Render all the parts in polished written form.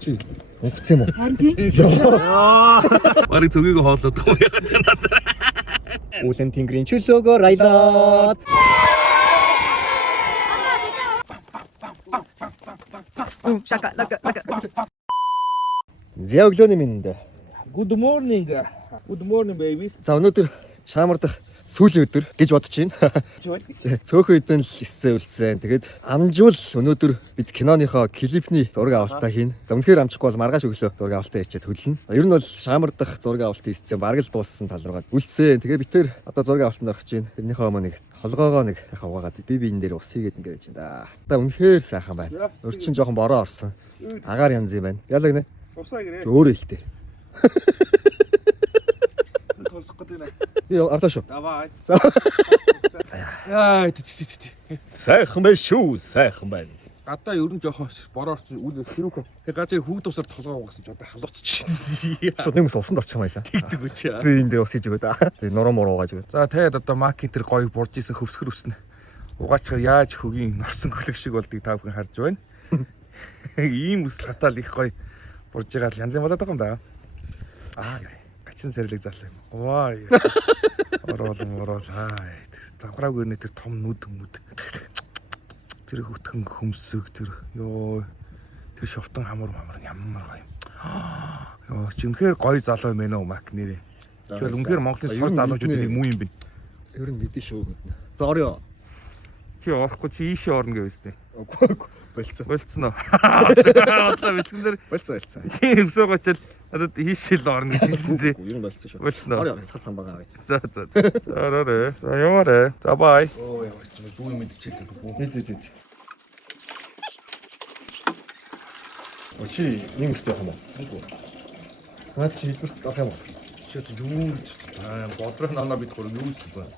Чи өнгөцсөн юм уу? Харин тийм. Барыг цөгийг хоолоод байгаа юм надад. Үлэн тэнгэрийн чөлөөгөөр аялаад. Шака лака. Зэ өглөөний минь. Good morning. Good morning babies. За өнөөдөр шаамардах сүүлийн өдөр гэж бодож байна. Цөөхөн хэдэн л эсцээ үлдсэн. Тэгээд амжуул өнөөдөр бид киноныхоо клипний зураг авалтаа хийн. За үнэхээр амжихгүй бол маргааш өглөө зураг авалтаа хийчихэд хөлнө. Ер нь бол шаамардах зураг авалтын эсцээ бараг л дууссан тал руугаа үлдсэн. Тэгээд бид тэр одоо зураг авалтанд орох чинь тэрнийхөө өмнө нэг холгоогоо нэг хаваагаад би энэ дээр ус хийгээд ингээд байна да. Одоо үнэхээр сайхан байна. Өрчин жоохон бороо орсон. Агаар янз юм байна. Ялаг нэ. Усаа гэрээ. Өөрөө хэлтэй. Тосох гэдэг нэ. Йоо артаа шүү. Давай. Сайхан байна шүү, сайхан байна. Гадаа ер нь жоохон бороорч үл хэрүүх. Тэг газар хүүг тусаар толгоо угасан ч одоо халууцчих. Шууд нэмс усанд орчих юм байлаа. Тэгдэг үү чи. Би энэ дээр ус хийж өгөө да. Тэгээ нуруу муруу угааж өгөө. За тэгээд одоо макин тэр гоё бурж исэн хөвсгөр үснэ. Угаачаар яаж хөгийн норсон гөлөг шиг болдгийг та бүхэн харж байна. Ийм үсэл хатаал их гоё бурж байгаа л янз болоод байгаа юм да. Аа гачин сэрэлэг зарлаа юм. Ваа. Орол хай. Давхраг өрнө тэр том нүд хүмүүс. Тэр хөтгөн хөмсөг тэр ёо тэр шовтон хамар ямар гоё юм. Ёо чи үнэхээр гоё залуу юм байна уу мак нэрээ. Тэгэл үнэхээр Монголын сор залуучуудын нэг муу юм бин. Ер нь мэдээ шүү гэдэг. За орё. Чи орохгүй чи ийшээ орно гэвэстэй. Үгүй болцсон. Болцсон уу? Одоо бэлтгэнээр Болцсон. чи өсөөгөө чил одоо ийшээ л орно гэж хэлсэн зэ. Ер нь болцсон шүү. Болцсон уу? Орё сал самбагаа авъя. За. Ороо. За яваарэ. За бай. Оо ямар ч зүйл мэдчихэлтэй дүү. Дэд. Очи ийм өстэй юм уу? Үгүй. Наад чи хэлбэрт авах юм уу? Чи одоо юу гэж бодроо нанаа бид гурав юу гэж байна?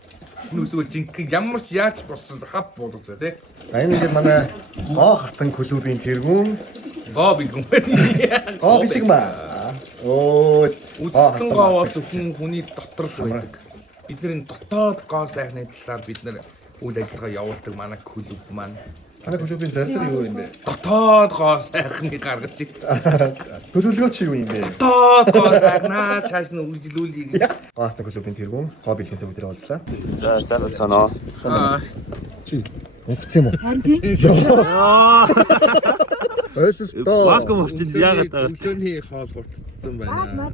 Энэ өсвөл жинхэнэ ямар ч яаж болсон хав болгож заа тий. За энэ ингээд манай гоо хатан клубын тэргүүн Гоо бигэн байна. гоо бэлэг маа. Оо Үдцэн гоо бол зөвхөн хүний дотор л байдаг. Бид нэр дотоод гоо сайхны талаар бид нэр үйл ажиллагаа явуулдаг манай клуб маань. манай клубын зорилго юу юм бэ? Дотоод гоо сайхныг гаргаж иг. Төлөвлөгөө чи юу юм бэ? Дотоод гоо сайхнаа цааш нь үргэлжлүүлье. Гоо хатан клубын тэргүүн гоо бэлгэнтэй өдрөө уулзлаа. За сайн байна. Чи өнгөцсөн юм уу? Харин тийм. Ойлсдоо. Вакуум орчил яагаад байгаа. Үлзөөний хоол хурцсан байна.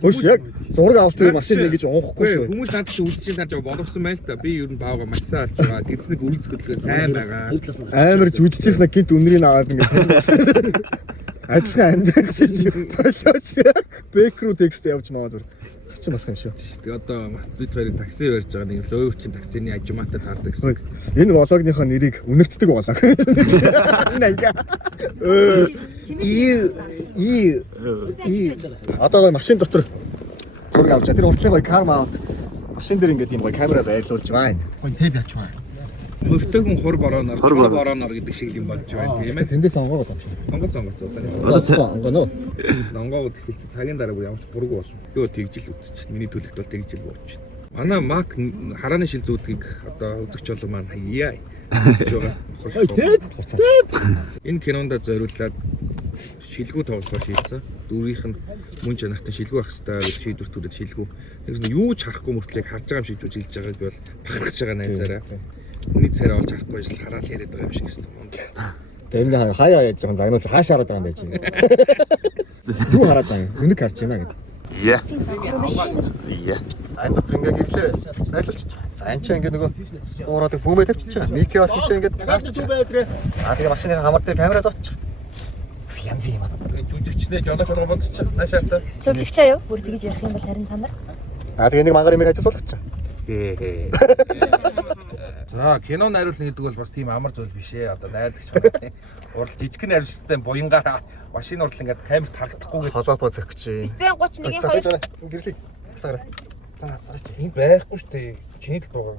Хөөш яг зураг авалт үе машин нэг гэж унахгүй шүү. Хүмүүс надад чи үлзэж тарж боловсон байл та. Би ер нь баага машаа авч байгаа. Гэцнэг үлзгөлгөө сайн байгаа. Амар жүжигчээс нэг гинт үнрийг аваад ингээд адилхан амьдрах шиг болооч бэк руу текст явж магадгүй чи болох юм шүү. Тэгээ одоо бид хоёрын такси барьж байгаа нэг л өвчин таксины ажимаатай таардаг гэсэн. Энэ влогныхоо нэрийг үнэртдэг влог. Наяа. Одоо машин дотор зураг авч тэр уртлын гоё карма аваад машин дээр ингээд юм гоё камера байрлуулж байна. Гоё тэп яач байна. Хөвтөг хур борооноор гэдэг шиг юм болж байна тийм ээ. Тэндээс онгоод авчих. Онгоо. Онгоогод эхэлсэн цагийн дараа бүр явж хург болсон. Би бол тэгжил үзчих. Миний төлөвт бол тэгжил болж байна. Манай мак харааны шил зүүдгийг одоо үзэгч болон маань хаяа. Үзэж байгаа. Энэ кинонд зориуллаад шилгүү тоглохоор шийдсэн. Дөрвийнх нь мөн чанартай шилгүү ах хэвээр шийдвэр төрөд шилгүү. Нэгс нь юу ч харахгүй мөртлөө харж байгаа юм шиг үзүүлж байгааг би бол бахархаж байгаа найзаараа. Хүний царай олж харахгүй ажил хараад яриад байгаа юм шиг шүү дээ. Тэр хаяа яаж байгаа загнуулж хаашаа хараад байгаа юм байж байна. Юу хараад байгаа юм? Үнэг харж байна гэдэг. Яа. Айн дотор ингээ гэрлээ сайлуулчих. За энэ ч ингээ нөгөө уураадаг бүүмээ тавьчих. Мики бас ч ингээ таарчих. Тэгээ машины хамар дээр камера зоочих. Бас янз юм аа. Жүжигчнээ жонооч орго бодчих. Наашаата. Зөвлөгчөө юу? Бүр тэгж ярих юм бол харин та нар. Тэгээ нэг мангар юмыг ажиллуулчих. За кино найруулна гэдэг бол бас тийм амар зүйл биш ээ. Одоо найрлагч байна. Урал жижигхэн найруулагчтай буянгаар машин урал ингээд камерт харагдахгүйгээд Холопо зөгч. Стен 31-ийн 2. Гэрлийг хасаарай. За гараач. энд байхгүй шүү дээ. Чиний л байгаа.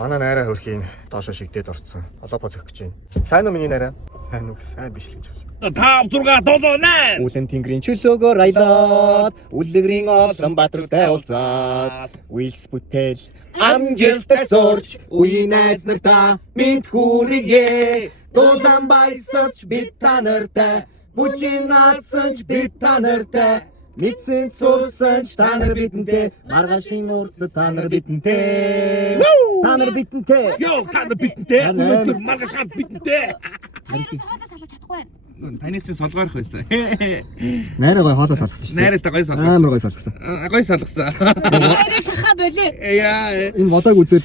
Манай найраа хөрхийн доошо шигдээд орцсон. Холопо зөгч чинь. Сайн уу миний найраа? Сайн уу? Сайн биш л гэж байна. 5 6 7 8 Үлэн тэнгэрийн чөлөөгөөр аялаад үлгэрийн олон баатартай уулзаад Уилс бүтэл амжилттай сурч үе найз нартаа минь хүргэе Дулаан баясавч бид та нартай. Бүжин наадсанч бид та нартай. Мэдсэн сурсанч та нар бидэнтэй. Маргаашийн уртлад та нар бидэнтэй. Та нар бидэнтэй. Йоо, та нар бидэнтэй. Өнөөдөр маргааш хаад бидэнтэй. Хоёроос хоолой салгаж чадахгүй байна. Таны чинь солгоорох байсан. Найраа гой хоолой салгасан шүү дээ. Найраас та гоё солгосон. Амар гой салгасан. Гоё солгосон. Хоёрыг шахаа болоо. Яа. Энэ водааг үзээд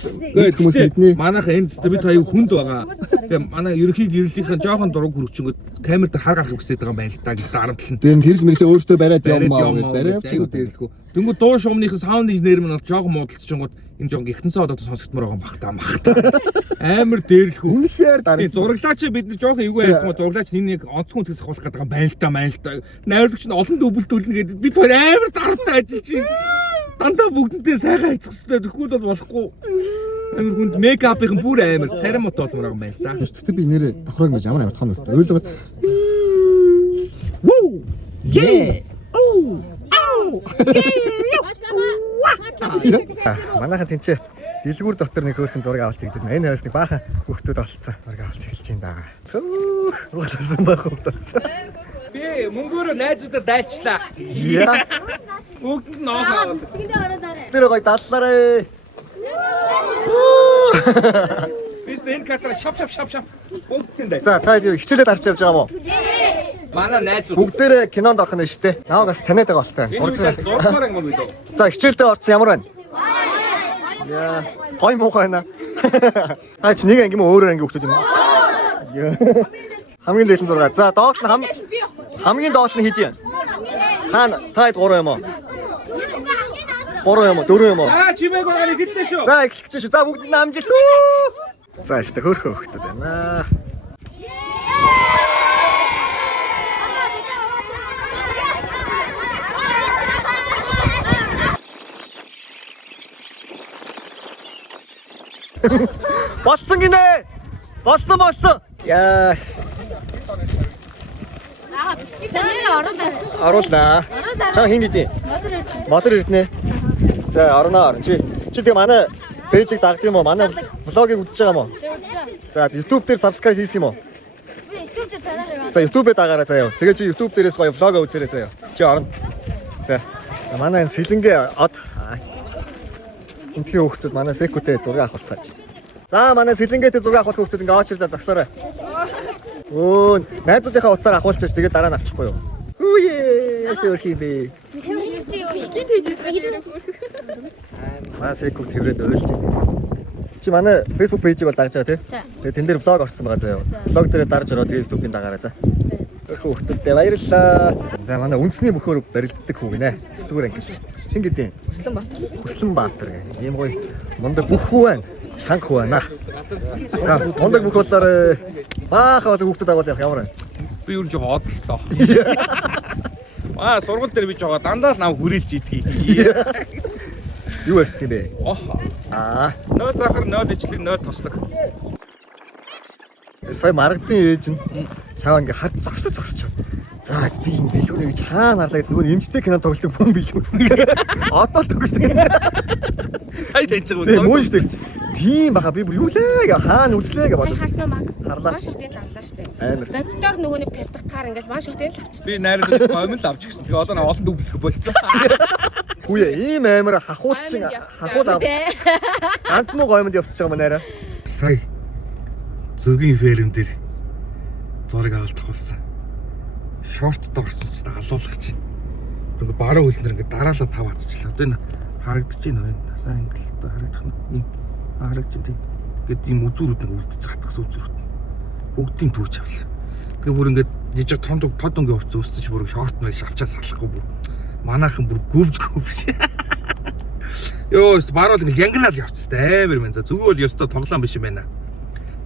хүмүүс мэднэ. Манайха энэ зөв бид хоёр хүнд байгаа. Тэгээ манай ерөнхий гэрлэлийнхэн жоохон дураг хөрөгчөнгөд камер дээр хар гарах хүсэж байгаа юм байна л да гэж дарамтлан. Тэр хэрэг мэрэглээ өөртөө бариад явмаа Бариад бариад явмаа дээрлэхүү. Тэнгүү дуу шуумныхын саунд инженер минь жоохон муудалцчихгод энэ жоохон гихтэнсээ одоо сонсогдмоор байгаа юм бахтаа. Амар дээрлэхүү. Үнэхээр дараа. Тийм зураглаач бид нар жоохон эвгүй ярьсан зураглаач энэ яг онцгой үнцгээс хуулах гэдэг юм байна л да. Найруулагч нь олон дүүбэлтүүлнэ гэдэг бид хоёр амар дарамттай ажиллаж чинь. Дандаа бүгднтэй сайхан хайцах хэрэгтэй тэгэхгүй бол болохгүй. Амар хүнд мейкапын бүр амар царим мот болмоор байгаа юм байна л да. Тэгтээ би нэрээ давхраг гэж ямар том нүртэй. Ойлголоо. Вуу! Е! Оо! Ау! Манайхан тэнцээ дэлгүүр дотор нэг хөөрхөн зураг авалт хийгдэв. Энэ хойс нэг баахан хүүхдүүд олцсон. Зураг авалт хэлж ин даа. Угаасаа баахан хүүхдүүд. Би мөнгөөрөө найзуудаар дайчлаа. Яа. Бүгд нь оохоо. Тэр гой даллаарэ. Бис энэ катра шап. Бүгд дай. За та хичээлээд харж явж байгаа мó. Манай найзууд Бүгдээрээ кинонд орох нь шүү дээ. Наагаас таниад байгаа болтой. зургаар юм уу лөө? За хичээлдээ орсон ямар байна? Яа. Гой муухай байна. А чи нэг анги мө өөрөөр анги хүүхдүүд юм аа. Яа. Хамгийн дээдэн зураг. За доогт нь хамгийн доогт нь хэд юм? Хаана? Таад 3 юм уу? 3 юм уу? 4 юм уу? За чимээг байгаа хэллээ шүү. За эхлэх гэж шүү. За бүгд нь амжилт. За өстө хөөрхөн хүүхдүүд байна. Болсон гинэ. Болсон. Яа. Тэнийг оруулаад авсан шүү. Оруулнаа. Чаа хин гэдэг. Мотор ирднэ. За орно. Чи тэгээ манай пэйжийг дагд юм уу? Манай влогийг үзэж байгаа юм уу? За YouTube дээр subscribe хийсэн юм уу? За YouTube-д дагаарай заяа. Тэгээ чи YouTube дээрээс гоё влогоо үзээрэй заяа. Чи орно. За манай энэ сэлэнгээ од энтхийн хүүхдүүд манай секүүтэй зураг авах болцооч. За манай сэлэнгээтэй зураг авах хүүхдүүд ингээ очирдаа зогсоорой. Өө найзуудынхаа утсаар авахулчих тэгээд дараа нь авчихгүй юу? Үе яшээ өрх юм бэ? Гинт хийжсэн. Манай секүү тэрвэд ойлж байна. Чи манай Facebook пэйжийг бол дагж байгаа тий? Тэгээ тэн дээр влог орсон байгаа заяа. Влог дээр дарж ороод тэгээ YouTube-ийн дагаарай за. Хүүхдүүдтэй баярлалаа. За манай үндэсний бөхөр барилддаг хүү гинэ. Сэтгүүр ангилж. Хин гэдэг. Хүслэн Баатар гэх. Ийм гоё мундаг бүх хүү байна. Чанга хүү байна. За мундаг бүх болоор баахаа хүүхдүүд агуул явах ямар вэ? Би юу жоо одолтой. Сургууль дээр би жоо дандаа л нам хүрээлж идгийг. Юу ярьсан юм бэ? Нөө сахар, нөө дэжлэг, нөө тослог. Сая маргадын ээж нь чаава ингээ хад зогсож. За би энэ билүүнэ гэж хаана харлаа гэсэн нөгөө эмчтэй кино тоглолтог бүм билүү. Одоо л төгс тийм. Сая таньж байгаа Тийм мөн шүү дээ. Тийм баха би бүр юу лээ гэ хаана үзлээ гэ бодож. Харснаа маг. Харлаа. Маш их тийм авлаа штэ. Амар. Бадтаар нөгөө нэг пертактаар ингээл маш их тийм л авчих. Би найраад гомл авч гисэн. Тэгээ одоо олон дүүблэх болцсон. Хүүе ийм амар хахуулчин хахуул ав. Ганц муу гомонд явчихж байгаа манайраа. Сая зөгийн ферм дээр зураг авалтах болсон. Шортд орсон ч алуулагч. Ингээ баруун хөлнөр ингээ дараалал тав хатчихлаа. Одоо энэ харагдаж байна уу? Сайн ингээл одоо харагдах нь юм харагдаж тийм. Гэт ийм үзүүрүүд нэг үлдсэн хатгсан үзүүрүүд. Бүгдийн түүж авлаа. Тэгээ бүр ингээ жижиг тод өнгийн хувцас үссэн ч бүр шорт нар авчаа салахгүй бүр. Манайхан бүр гөвж. Йоо, баруун ингээл янгнаал явцтай амар байна. Зүгөө бол ёстой тоглоом биш юм байна.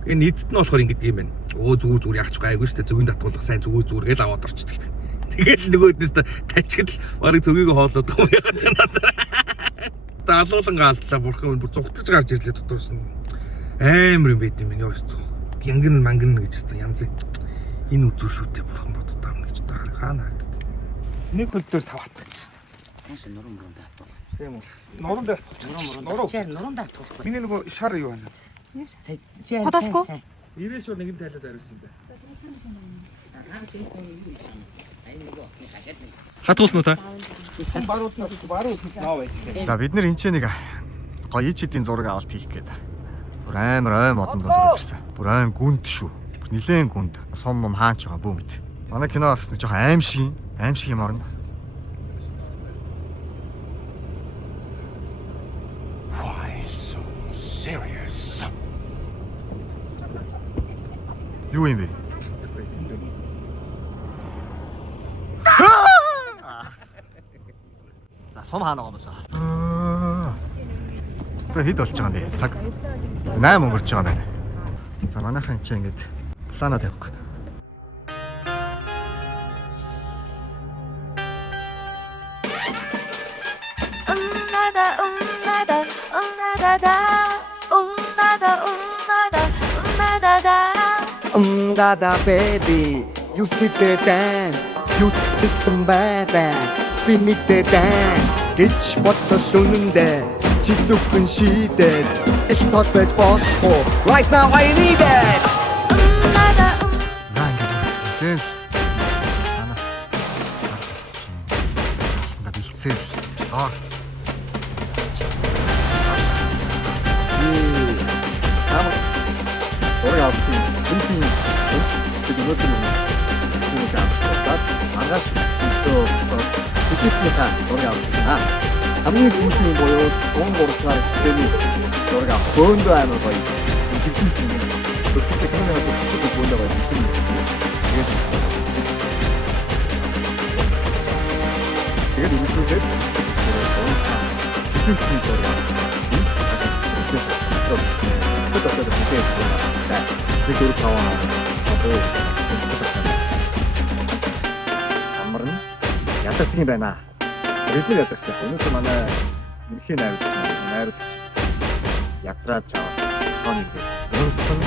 Энэ эцэд нь болохоор ингэдэг юм байна. Өө зүгээр яахч гайгүй шүү дээ. Зүгийн татгуулах сайн зүгээр гэл аваад орчдөг юм. Тэгэл нөгөөдөөс тачгал барыг цөгийг хоолоод байгаа юм яагаад надад. Даалуулан гааллаа бурхан бүр зүгтж гарч ирлээ дотроос нь. Амар юм байд юм яа ёстой. Янган манган гэж хэвээр янз. Энэ өдөр шүтээ бурхан бодод таамна гэж одоо хаана хагдаад. Нэг хөл дээр тав хатчих. Сайш нуруу даатуул. Тийм үү. Нуруунд даатуул. Нуруу. Чи нуруу даатуул. Миний нөгөө шар юу байна? Подолку. Ирээч өөр нэгэн тайлаад хариулсан бэ. Хатгуус нуу та. Баруун наа. За бид нэр энэ нэг гоё ич эдийн зураг авалт хийх гээд. Бүр амар модон бодор ирсэн. Бүр аим гүнд шүү. Бүр нилээн гүнд. Сум ном хаач байгаа бүү мэд. Манай кино бас нэг жоохон аим шиг юм орно. Why so serious? Юу юм бэ? За сум хаана байгаа болоо. Тэгээ хэд болж байгаа юм бэ? Цаг 8 өнгөрч байгаа байна. За манайхан чи ингэж плана тавих гээд. Dada baby, you sit there down, you sit some baby, we meet there down. Гэж бодож үнэндээ чи зөвхөн шийдээд it's not bad boss for right now I need it. За ингээд л цаанаас сардас чи цаанаас бэлцээ л Орой авсан симпийн тэг өнөөдөр нэг авчихсан. Ангаш өдөө тэтгэвний та орой авсан. Хамгийн симпийн боёо 3 дугаар сцены орой бөөнд амар гоё. Тэтгэвний зин. Өсөлт камераа төсөлт бөөнд гоё. Тэгээд өнөөдөр тэтгэвний орой Кто-то что-то хотел, да, если ты рукава, амар нь яддаг юм байна. Ритм яддаг ч яг өнөөдөр манай нэрхийн найруулагч ядраад чаваас тооны дээр өрсөн.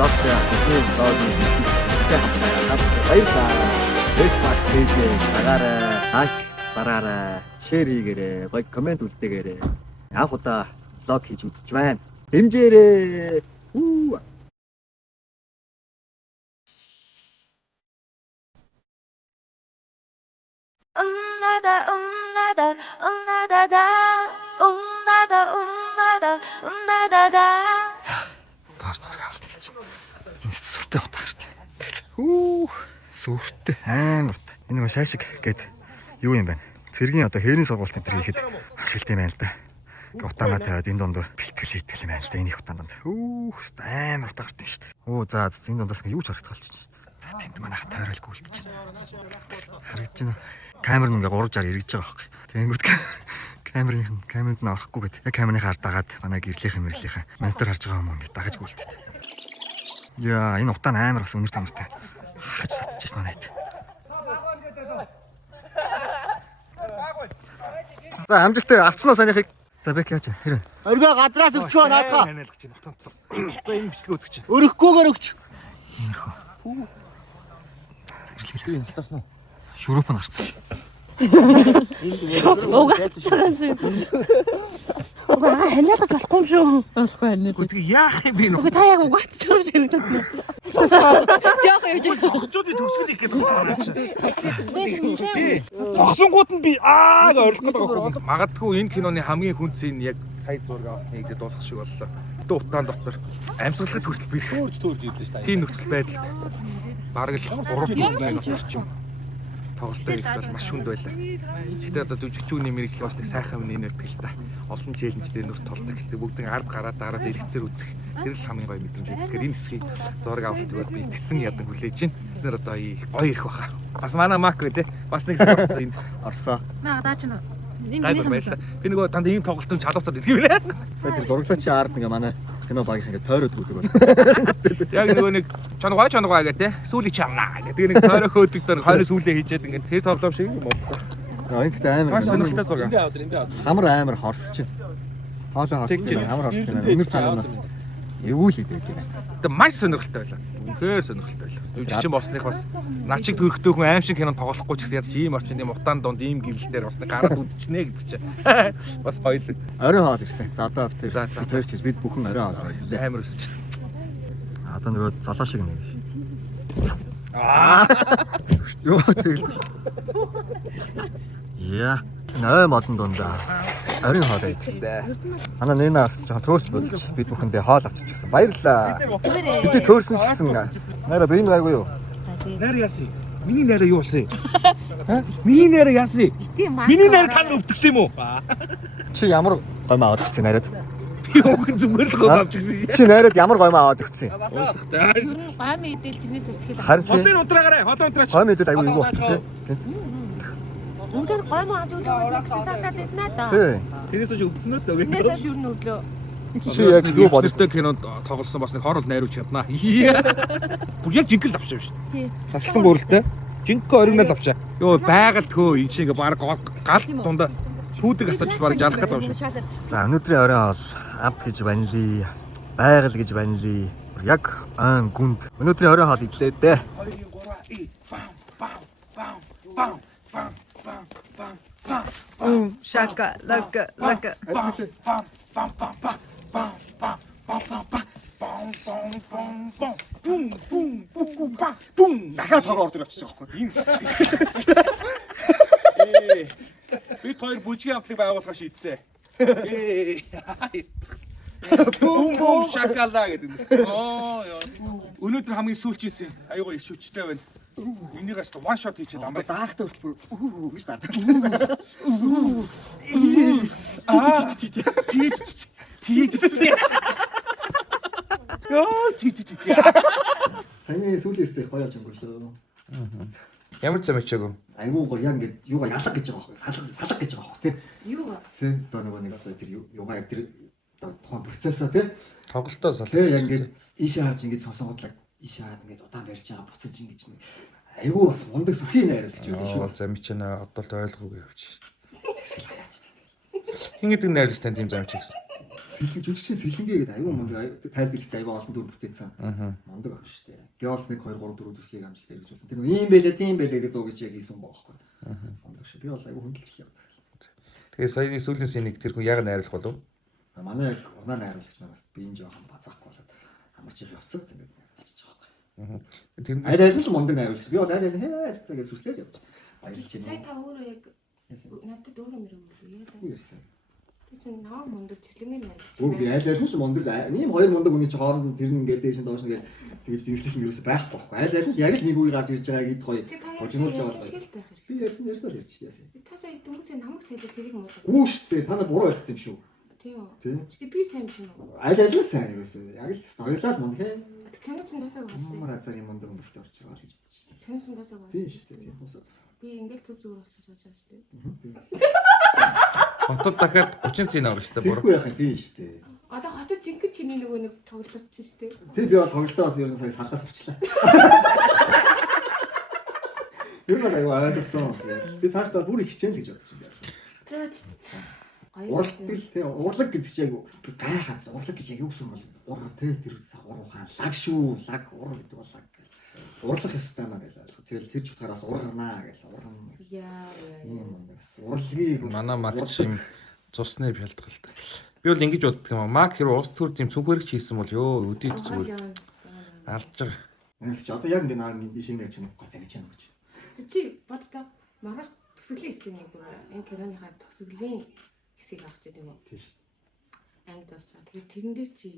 Доктор ахын дооны хэвчээ баярлалаа. Фэйсбүүк пэйжээ дагараа, лайк дараарай, шеэр хийгээрэй, гоё комент үлдээгээрэй. Анх удаа влог хийж үзэж байна. Дэмжээрэй. Сүртэй утаа хэрэгтэй. Сүртэй амартай. Энэ нэг шашиг гээд юу юм бэ? Цэргийн одоо хээрийн сургалт энэ төр хийхэд ашигтай юм байна л да. Утаамаа тавиад энэ дундор бэлтгэл хийдэг юм байна л да. Энийг утаан донд. Амар утаа гартай юм шүү дээ. За энэ дундаас юу ч харагдах болж байна. За тэнд манайха тойролгүй үлдэж байна. Харагдаж байна. Камер нь ингээ 360 эргэж байгаа байхгүй. Тэнгүүд камеранд нь орохгүй гээд яг камерын хаар дагаад манай гэрлийнхэн монитор харж байгаа юм ингээ дагаж гүйлдэв. Яа, энэ утаа амар бас өнөр тамартай. Хаач татчих манай хэд. За амжилттай авцснаа санийхыг. За бэк яаж хэрэг. Өргөө газраас өгчөө наадхаа. Ханиалгаж чинь утаа. Одоо энэ бичлэг өгч чинь. Өрөхгүйгээр өгч. Иймэрхүү. Зэрлэг таснаа. Шүрүүп нь гарцсан шүү. Угаач байгаа юм шиг. Угаа ханиалгаж болохгүй юм шүү. Болохгүй ханиалгаж. Үгүй яах юм бэ нөх. Та яг угаач байгаа юм шиг надад. Жоох явж байгаа. Тогчууд би төгсгөл их гэдэг байна чи. Зогсонгууд нь би гэж ойлгох гэдэг байна. Магадгүй энэ киноны хамгийн хүнс нь яг сая зураг авах нэг дуусах шиг боллоо. Тэ утаан дотор амьсгалахад хүртэл би Төөрж ирлээ шүү дээ. тийм нөхцөл байдалд бараг л 3 орчим тоглолтоо хийх бол маш хүнд байлаа. Гэхдээ одоо жүжигчүүний мэрэгжил бас нэг сайхан юм нэмээд бэл та. Олон челленжтэй нүрт толдог. Гэтэ бүгдийн ард гараад дараад элэгцээр үзэх. Тэр л хамгийн гоё мэдрэмж байдаг. Тэгэхээр энэ хэсгийг зураг авалтыг би тэгсэн ядан хүлээж байна. Тэснэр одоо гоё ирэх баха. Бас манай мак үү те. Бас нэг спорт энэ Орсоо. Наа даач нь. гайгүй байлаа. Би нөгөө дандаа ийм тоглолтын чалууцаад идэх юм лээ. За тэр зураглаачийн ард ингээ манай кино багийнх ингээ тойроод өгдөг байна. Яг нөгөө нэг чонгой гэдэг те. Сүүлийн чамнаа гэдэг нэг тойроо хөөдөг дэр хойно сүүлээ хийжээд ингээ тэр тоглоом шиг юм болсон. Энэ гэхдээ амар. Маш сонирхолтой зураг. Эндээ аваад. Амар хорсож байна. Хоолой хорсож байна. Амар хорсож байна. Өнөр чанаас Эвгүй л гэдэг юм. Тэгээ маш сонирхолтой байлаа. Үнэхээр сонирхолтой байлаа. Жүжигчин болсных бас над чиг төрөхтэй хүн аим шиг кинонд тоглохгүй ч гэсэн яаж ийм орчинд ийм утаан донд ийм гэрэлтээр бас гараад үзчихнэ гэдэг чинь. Бас хоёул. Орой хоол ирсэн. За одоо бид За, за. хоёр ч бид бүхэн орой хоол. Амар өсч. Одоо нөгөө золоо шиг нэг. Юу тэгэл. Яа. Нөө модон дундаа. Орой хоол идэлээ. Манай нэнаас жоохон төөрч бодолч бид бүхэндээ хоол авчижсэн. Баярлалаа. Бид төөрсөн ч гэсэн. Нара бийн гайгүй юу? Найр яасан? Миний найраа юу болсон? Ха? Миний найраа яасан? Миний найр тань өвдгсөн юм уу? Чи ямар гомоо аваад өгсөн найраад? Би өгөн зүгээр л гоо авч гисэн. Чи найраад ямар гомоо аваад өгсөн? Уушлахтай. Гам идэл тэрнээс өсгөл. Харин чи Хотын унтраагаарай. Хотын унтраач. гомоо идэл аягүй юу болсон тий? Өвдөр гом авч өглөө сасаад байсан аа да. Тий. Тэрнээс ч өвдсөн үү? Тэрнээс хойш юу өглөө. Чи яг юу бодсон? Нэртэй кинонд тоглосон бас нэг хорол найруулж чаднаа. Бүр яг жинхэнэ авч байгаа шүү дээ. Тий. Хассан гуралтай. Жинхэнэ оригинал авчаа. Йоо байгаль төө энэ чинь ингээ баг гал дундаа түүдэг асаж баг жалах гэдэг юм шиг. За өнөөдрийн орой хоол амт гэж банили, байгаль гэж банили. Яг айн гүнд. Өнөөдрийн орой хоол идлээ дээ. 2 3 Шака лака лака. Дахиад цогоо ордор очиж байгаа байхгүй. Бид хоёр бүжгийн автлыг байгуулахаа шийдсэн. Бум шакала гэдэг. Өнөөдөр хамгийн сүүлчээсэн. Аюугаа их шүчтэй байна. Энийгээс one shot хийчихэд амбай. Даахтай хөтөлбөр гэж дардаа. Саяны сүүлээс гоё болж өнгөрлөө. Ямар зам ичээгүй. Айгуу гоё яг ингээд юугаа ялах гэж байгаа байхгүй. Салах гэж байгаа байхгүй тий. Юу вэ? Тий. Одоо нөгөө нэг одоо тэр юугаа яг тэр тухайн процессоо тий. Тоглолтоо сал. Тий яг ингээд ийшээ харж ингээд сонсонгодлаа ийшээ хараад ингээд удаан барьж байгаа буцаж ингэж юм. Айгуу бас мундаг сүрхий найруулагч байлаа шүү. Зам ичээнэ одоо л ойлгоогүй явж шээ. Тэгсэл хаяач. Хин гэдэг найруулагч тань тийм зам ичээсэн. Сэлэн жүжигчин сэлэнгээ гэдэг айгуу мундаг тайз дэлгэц айгуу олон дүр бүтээсэн. Мундаг баг шүү дээ. Girls 1 2 3 4 төслийг амжилттай хийж болсон. Тэр ийм байлаа, тийм байлаа гэдэг үг яг хийсэн байгаа байхгүй. Мундаг шүү. Би бол айгуу хөндлөж явдаг. Тэгээ саяны сүүлийн сценийг тэр хүн яг найруулах болов? Манай яг урнаа найруулагч манаас би энэ жоохон базаахгүй болоод амарч их явцсан тэгээд найруулж байгаа байхгүй. Тэр Аль аль нь мундаг найруулагч. Би бол аль аль хээстэй гэж сүслээд явдаг. Баярлж Сая байна. та өөрөө яг надад өөрөө мөрөв үү? Юу ярьсан? Тэг чи наа мундаг чөлөнгөө найруулж. Үгүй би аль аль нь мундаг. Ийм хоёр мундаг хүний чи хооронд нь тэр нь ингээл дээш нь доош нь ингээл тэгэж дэнслэх юм ерөөсөй байхгүй байхгүй. Аль аль нь яг л нэг үе гарч ирж байгааг эд гоё божигнуулж байгаа. Би ярьсан л ярьчих яасан. Та сая дөнгөсөө намайг сэлээ тэрийг муу. Үгүй шүү дээ. Та нар буруу ярьсан юм шүү. Тийм үү? Тийм. Гэтэ би сайн биш юм уу? Аль аль нь сайн ерөөсөй. Яг л хоёулаа л мундаг. Кино ч дасаг байна шүү. Ямар азар юм мундаг хүмүүстэй орж байгаа л гэж бодчих. Кино ч дасаг байна. Тийм шүү дээ. Тийм хүмүүс. Би ингээл зүг зүгээр болчихж байгаа шүү дээ. хотод дахиад 30 син авах шүү дээ буруу. Тэгэхгүй яхаа тийм шүү дээ. Одоо хотод жинхэнэ чиний нөгөө нэг тоглолт чинь шүү дээ. Тэг би бол тоглолтоо бас ерөн сая салгаас урчлаа. Ер нь аюу ойлгосон. Би цаашдаа бүр их хичээн л гэж бодож байна. Урлаг тий урлаг гэдэг чинь яг гайхаад урлаг гэж яг юу гэсэн бол ур тий тэр уруухан лаг шүү лаг ур гэдэг бол лаг гэл урлах ёстой маа гэж ойлгох. Тэгэл тэр ч утгаараас урганаа гэж урган. Яа. Ийм юм бас урлагийг Манай малч юм цусны бялтгалтай. Би бол ингэж боддог юм аа. Маг хэрэг уус төр тийм цүнхэрэгч хийсэн бол ёо өдөөд зүгээр алж байгаа. Нэрч одоо яг ингэ наа би шиг ярьж байгаа гол замж байна гэж. Чи бодтоо маргааш төсөглийн хэсгийг бүр энэ киноныхаа төсөглийн хэсгийг авч яд юм уу? Тийм шүү. Ангид дуусч байгаа. Тэгээд тэрэн дээр чи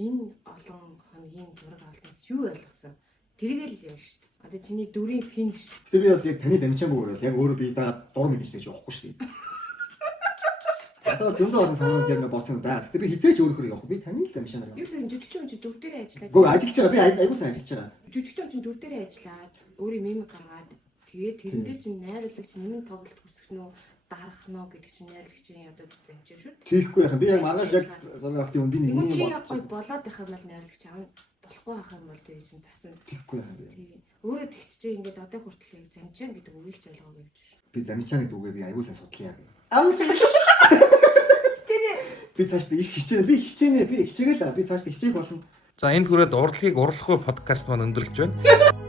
энэ олон хоногийн зураг авалтнаас юу ойлгосон? Тэрийг л юм шүү дээ. Одоо чиний дүрийн финиш. Гэтэ би бас яг таны замчаагүй бол яг өөрөө би дагаад дур мэдэж гэж явахгүй шүү дээ. Одоо зөндөө олон санаанд яг боцсон даа. Гэтэ би хизээч өөрөөр явах. Би таны л замшаа нараа. Юу гэсэн жүжигчин чи дүр дээрээ ажиллаад. Гөө ажиллаж байгаа. Би айгуу сайн ажиллаж байгаа. Жүжигчин чи дүр дээрээ ажиллаад өөрийн мимик гаргаад тэгээд тэрэн дээр чинь найруулагч нэмэн тоглолт хүсэх нөө дарах нөө гэдэг чинь найруулагчийн одоо замчаа шүү дээ. Тийхгүй яхан. Би яг маргааш яг зураг автын өмдийн нэг юм юм чи бод. яг гой болоод байх юм бол найруулагч аав болохгүй байх юм бол тэгээд чинь цасан. Тийхгүй яхан. Тийм. Өөрөө тэгчихээ ингээд одоо хүртэл яг замчаа гэдэг үгийг ч ойлгоогүй гэж шүү. Би замчаа гэдэг үгээ би айгуу сайн судлаа яа. Амж. Би цаашдаа их хичээнэ. Би хичээнэ. Би хичээгээл. Би цаашдаа хичээх болно. За энэ түрээд урлагийг урлахгүй подкаст маань өндөрлж байна.